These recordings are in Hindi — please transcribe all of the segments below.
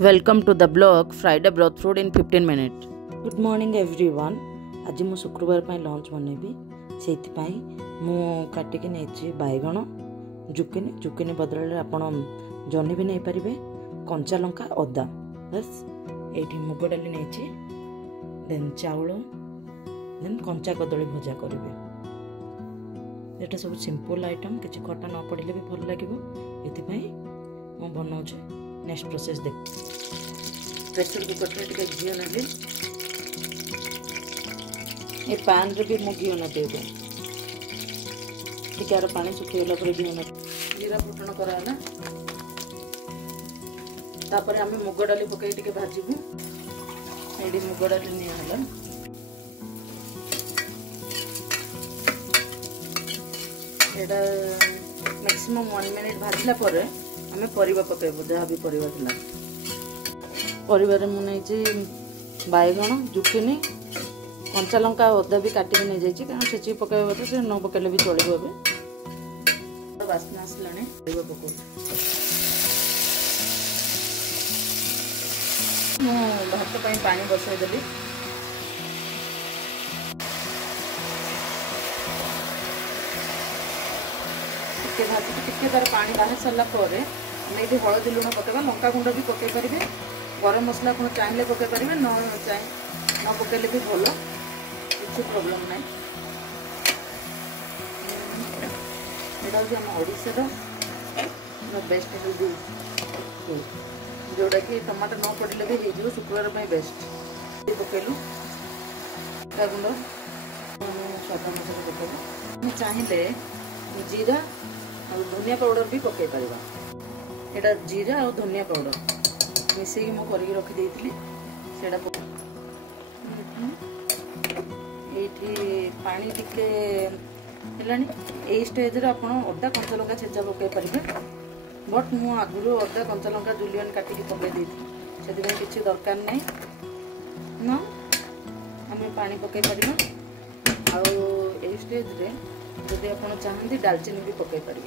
Welcome to the blog Friday Broth Food in 15 minutes. Good morning everyone. आज मु शुक्रवार पाई लंच बनैबी सेति पाई मु काटी के नेछि बैगण जुकिनी बदल आपण जन्नी भी नहीं पारिबे कंचा लंका अदा बस एठी मुग डाली नेछि देन चाउल देन कंचा कदली भजा करिवे एटा सब सिंपल आइटम किछि खटा न पड़िले भी भल लागिवो एति पाई मु बनाउछि नेक्स्ट प्रोसेस देख प्रेशर कुकर रे टिके घी नबे ए पैन रे भी मु घी न देबे टिकार पानी सुखेला पर घी न जीरा फुटण कराला तापर हम मुग डाली पकई टिके भाजीबू एडी मुग डाली नि हला एडा मैक्सिमम 1 मिनिट भाजला पर हमें परिवा पकेबो जहाँ भी परिवा थिला परिवार मु नै जे बैगण जुकिनी कंचा लंका अदा भी काटी नै जाई छी कारण सेची पकेबो तो से न पकेले भी चलिबो बे वासना आसलाने परिवा पको मु भात पई पानी बसाई देली टिके तार पानी बाहर सरला हलदी लुण पकेबा लंका गुंड भी पकई पारे गरम मसला को चाहिए पकई पारे न पकेले भी भल किसी प्रोब्लेम ना यहाँ हूँ आम ओडार बेस्ट हेल्दी जोटा कि टमाटो न पड़े भी हो शुक्रवार बेस्ट पकेलु गुंड स्वाद अनुसार पकेलु चाहिए जीरा और धनिया पाउडर भी पकई पारिबा एटा जीरा और धनिया पाउडर मिसे की मो करके रखी देइतली सेडा एठी पानी टिके हेलानी ए स्टेज रे आपण अदा कंचा लंका छेचा पकई पारिबे बट मु आगुरु अदा कंचा लंका जुलियन काटी के पकई देइती सेति में किछि दरकार नै न हमें पानी पकई पारिबा और ए स्टेज रे जदि आप चाहती डालचीनी भी पकई पारे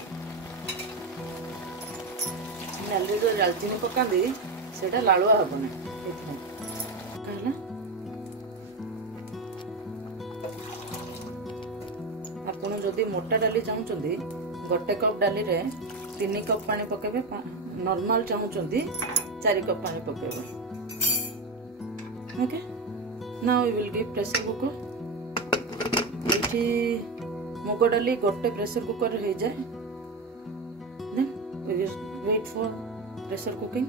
जो डालचीनी पकाती से लालुआ हम ना आपड़ जदि मोटा डाली चाहते गोटे कप डाली रे 3 कप पानी पकेबे नॉर्मल चाहते 4 कप पानी पकेबे okay now we will give pressure cooker एठी मुग डाली गोटे प्रेशर कुकर हो जाए then we will wait for pressure cooking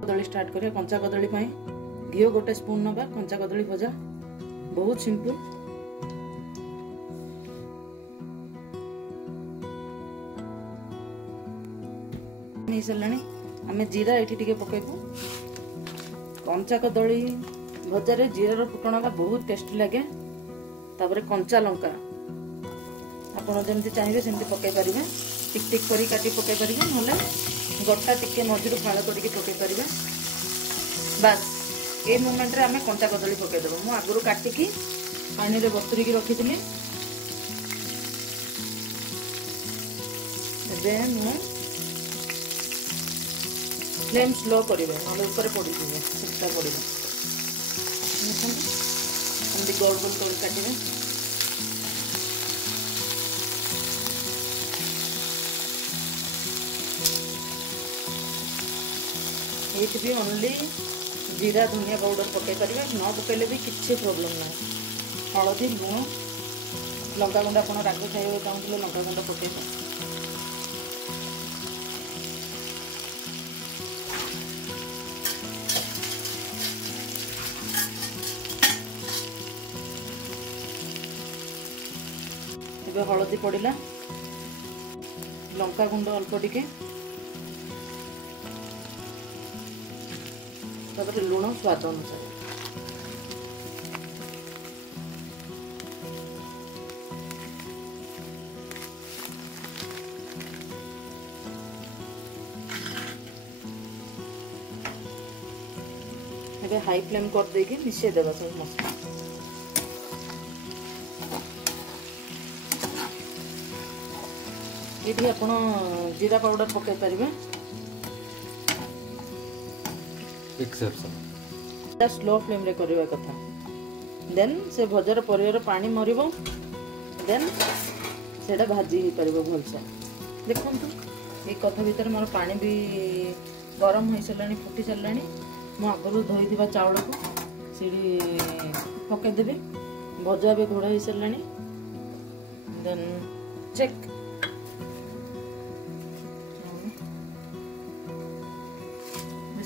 कदली स्टार्ट करिया कंचा कदली पाई घी गोटे स्पून नबा कंचा कदली भजा बहुत सिंपल नहीं सरलानी आमे जीरा एठी टिके पकेबू कंचा कदली भजा रे जीरा रो फुटणा बहुत टेस्टी लगे तापर कंचा लंका आपड़ जमी चाहिए सेमती पकई पारे टिक टिक करी काटी पकई पारे ना गोटा टिके मझिर फाड़ करके पकई पारे बास ए मोमेंट रे आमे कंचा कदली पकईदेव मु आगुरी काटिकी पानी रे बतुरी रखी फ्लेम स्लो करेंगे ना ऊपर पड़ सीटा पड़ गोल गोल कर काटे ये भी ओनली जीरा धनिया पाउडर पकई पारे न पकईले भी किसी प्रोब्लेम ना हलदी लुण लंका गुंड आप राग खाइबा चाहूँ लंका गुंड पकईबे हलदी पड़ा लंका गुंड अल्प टिके तापर लुण स्वाद अनुसार हाई फ्लेम कर देके मिसई देबा सब मसला ये आप जीरा पाउडर पकई पारे एक्सेप्शन स्लो फ्लेम रे करवा कथा देन से भजार परिवार पानी मरिबो देन सेटा भाजी ही परबो भलसे देखंतु ए कथा भीतर मोर पानी भी गरम होई सलानी फुटी सलानी मो आगरु धोई दिबा चावल को सीडी पके देबे भजा भी घोड़ा होई सलानी देन चेक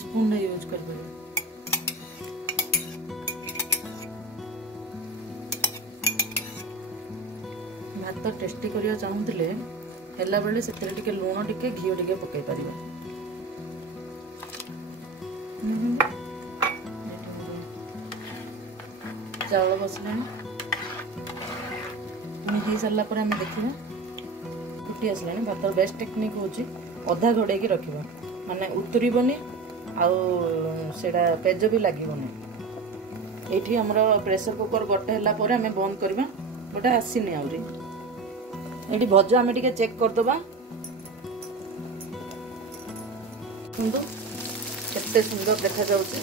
स्पून यूज कर बे भात टेस्टी करिया चाहूतिले हेला बेले सेतरे टिके लूण टिके घी टिके पकाई परिबा चावल बसलानी हो सारा पर आम देखा फुटी आसलानी भात बेस्ट टेक्निक होची अधा घोड़े रखा माने उतरबनी आउटा पेज भी लगे ये हमर प्रेसर कुकर गोटे है आम बंद करवा गोटे आसनी आहरी ये भजा आम टे चेक करदे केते सुंदर देखा जाउछे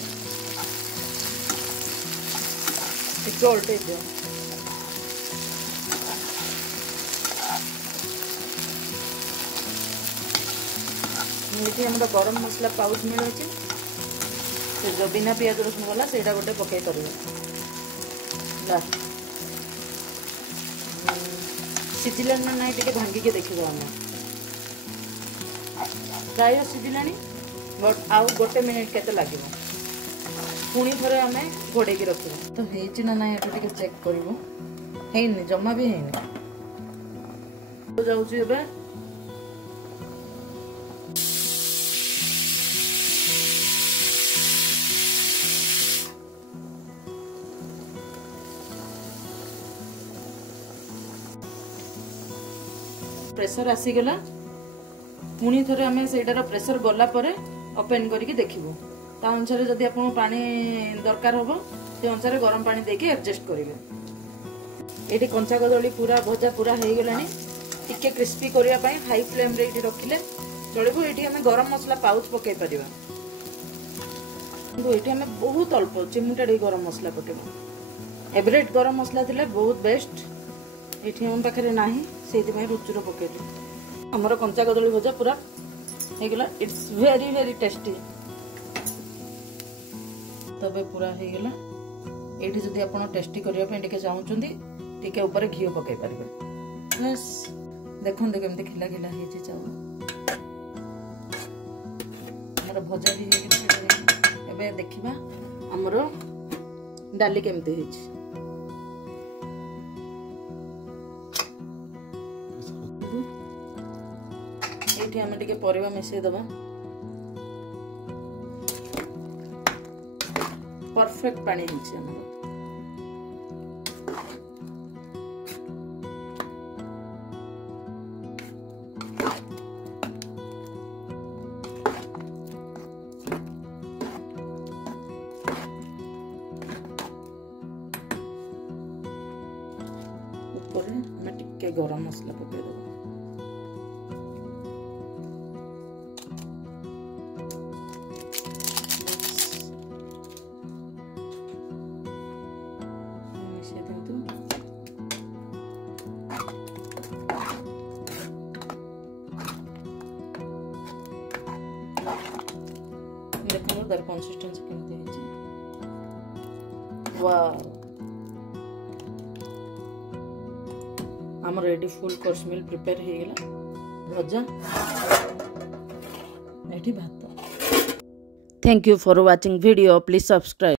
टिके उल्टे दियो ये हमर गरम मसला पाउच मिले जो बिना पियाज रसुन वाला से गोटे पकई कर सिझिलानी ना ना टे भांगिके देखा आम प्राय सिझिलानी बट आउ गोटे मिनिट केते लगे पुणी थे आम घोड़े रखा तो होती ना ना ये चेक कर जमा भी है जाऊँ प्रेशर आसीगला पुणी थे आम सेटार प्रेशर गला परे ओपन करके देखिबो ता अनुसार जदि आपन पानी दरकार होबो से अनुसार गरम पानी देके एडजस्ट करिवे एटी कंचा कदली पूरा भजा पूरा हो गलानी टिके क्रिस्पी करिया पई हाई फ्लेम रे एटी रखिले चलिबो एटी हम गरम मसला पाउच पकई परिबा एटी हम बहुत अल्प चिमुटाडी गरम मसला पकेबो एवरेट गरम मसला थिले बहुत बेस्ट एटी हम पाखरे नाही सेति में रुचुर पकेली हमर कंचा कदली भजा पूरा हो गला इट्स वेरी वेरी टेस्टी तबे पूरा हो गला एठी जदि आपण टेस्टी करिया पे टिके चाहउचंदी टिके ऊपर घी पकई परिबे बस देखन दे केमते खिला खिला हे जे चावल हमर भजा भी हे गेल एबे देखिबा हमर डाली केमते हे छी एठी हम टिके परिवा मिसै दबा परफेक्ट पानी हिंची हमर ऊपर हम टिके गरम मसला पके दबा देखो दर कंसिस्टेंसी केमते है वाओ हम ready full course meal prepare हो गला भजा एठी भात thank you for watching video please subscribe